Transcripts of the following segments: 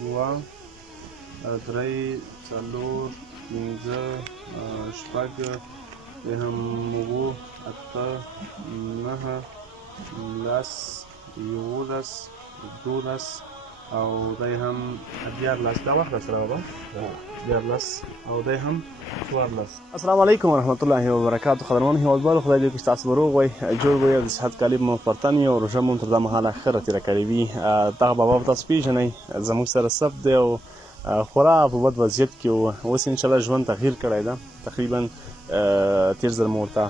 دوه درې څلور پنځه شپږ درېیم اووه اته نهه لس یولس دولس او دی هم 14 دا وخت سره بابا 14 او دی هم 14. السلام علیکم ورحمت الله وبرکاتو. قدرمن هیوادوالو، خدای دې وکړي چې تاسو به روغ وئ، جوړ وئ او د صحت کالي مو پر تن وي او روژه مو تر دا مهاله ښه راتېره کړې وي. دغه بابا به تاسو پېژنئ، زموږ سره ثبت دی او خورا په بد وضعیت کې و. اوس انشاءالله ژوند تغییر کړی ده. تقریبا تېر ځل مو ورته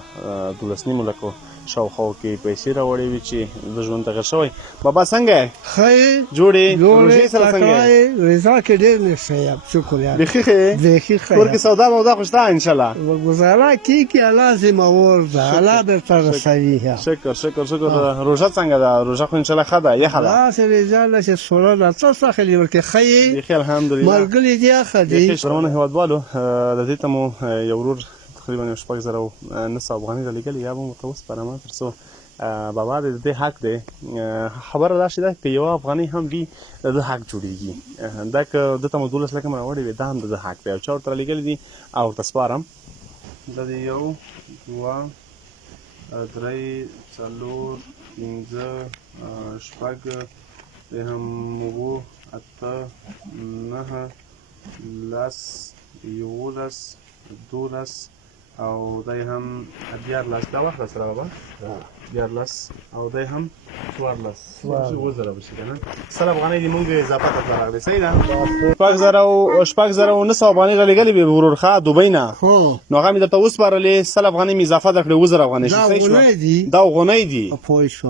12.5 لکو شاوخوا کې پیسې راوړې وي چې د ژوند تغییر شوی. بابا څنګه یې؟ ښه یې؟ جوړې روژې سره څنګه یې؟ رضا کې ډېر نه ښه یم، شکر یار. بیخي ښه یې؟ بیخي ښه یم. کور کې سودا مودا خو شته انشاءالله؟ ګزاره کېږي، الله زموږ ده، الله درته رسوي. شکر شکر شکر. روژه څنګه ده؟ روژه خو انشاءالله ښه ده، یخه ده؟ داسې رضا ده چې سوړه ده. څه ساخلي ورکې ښه یې؟ بیخي الحمدلله. ملګري دي ښه دي. قدرمنو هیوادوالو، د دې ته مو یو ورور تقریبا 6,900 افغانۍ رالیږلي، یا به مو ورته وسپارم تر څو بابا د دې حق دی. خبره داسې ده که یوه افغانۍ هم وي د ده حق جوړېږي. دا که دته مو 12 لکه راوړې وي، دا هم د ده حق دی او چا ورته رالیږلي دي او ورته سپارم. دا د یو دوه درې څلور پنځه شپږ درېیم اووه اته نهه لس یولس دولس او دی هم 14 دا وخت سره بابا 14 او دی هم 14 وزره بشي کنه. 100 افغانۍ دې مونږ اضافه ته راغلي. صحیح ده؟ 900 افغانۍ رالیږلې وې ورور ښه دوبۍ نه. نو هغه مې درته وسپارلې، 100 افغانۍ مې اضافه درکړې، 1000 افغانۍ شي. صحیح شوه؟ دا غونۍ دي. پوه شو.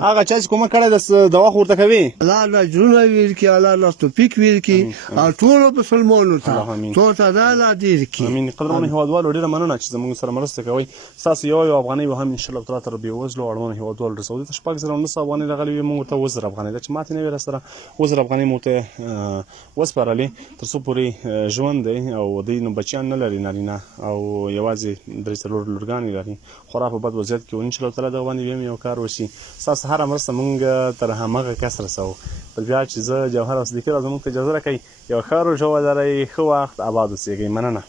هغه چا چې کومه کړې ده دوا خو ورته کوي. الله الله زړونه ویر کړي، الله الله توفیق ویر کړي او ټولو مسلمانو ته ټول ته دا الله ډېر کړي. امین. قدرمنو هیوادوالو، ډېره مننه چې زموږ سره مرسته کوئ. ستاسو یو افغانۍ به هم انشاءالله تعالی تر بېوزلو اړمنو هیوادوالو رسوو. دلته 900 افغانۍ راغلې وې، موږ ورته 1000 افغانۍ ده چې ماتې نه وې راسره. 1000 افغانۍ مو ورته وسپارلې تر څو پورې ژوند دی او دوی نو بچیان نه لري نارینه او یوازې 3-4 لورګانې لري. خورا په بد وضعیت کې و. انشاءالله تعالی دغه باندې بیا هم یو کار وشي. ستاسو هره مرسته موږ تر همغه کس رسوو. پر بیا چې زه جوهر صدیقي راځم، موږ ته اجازه راکئ. یو ښه روژه ولرئ، ښه وخت، اباد اوسېږئ. مننه.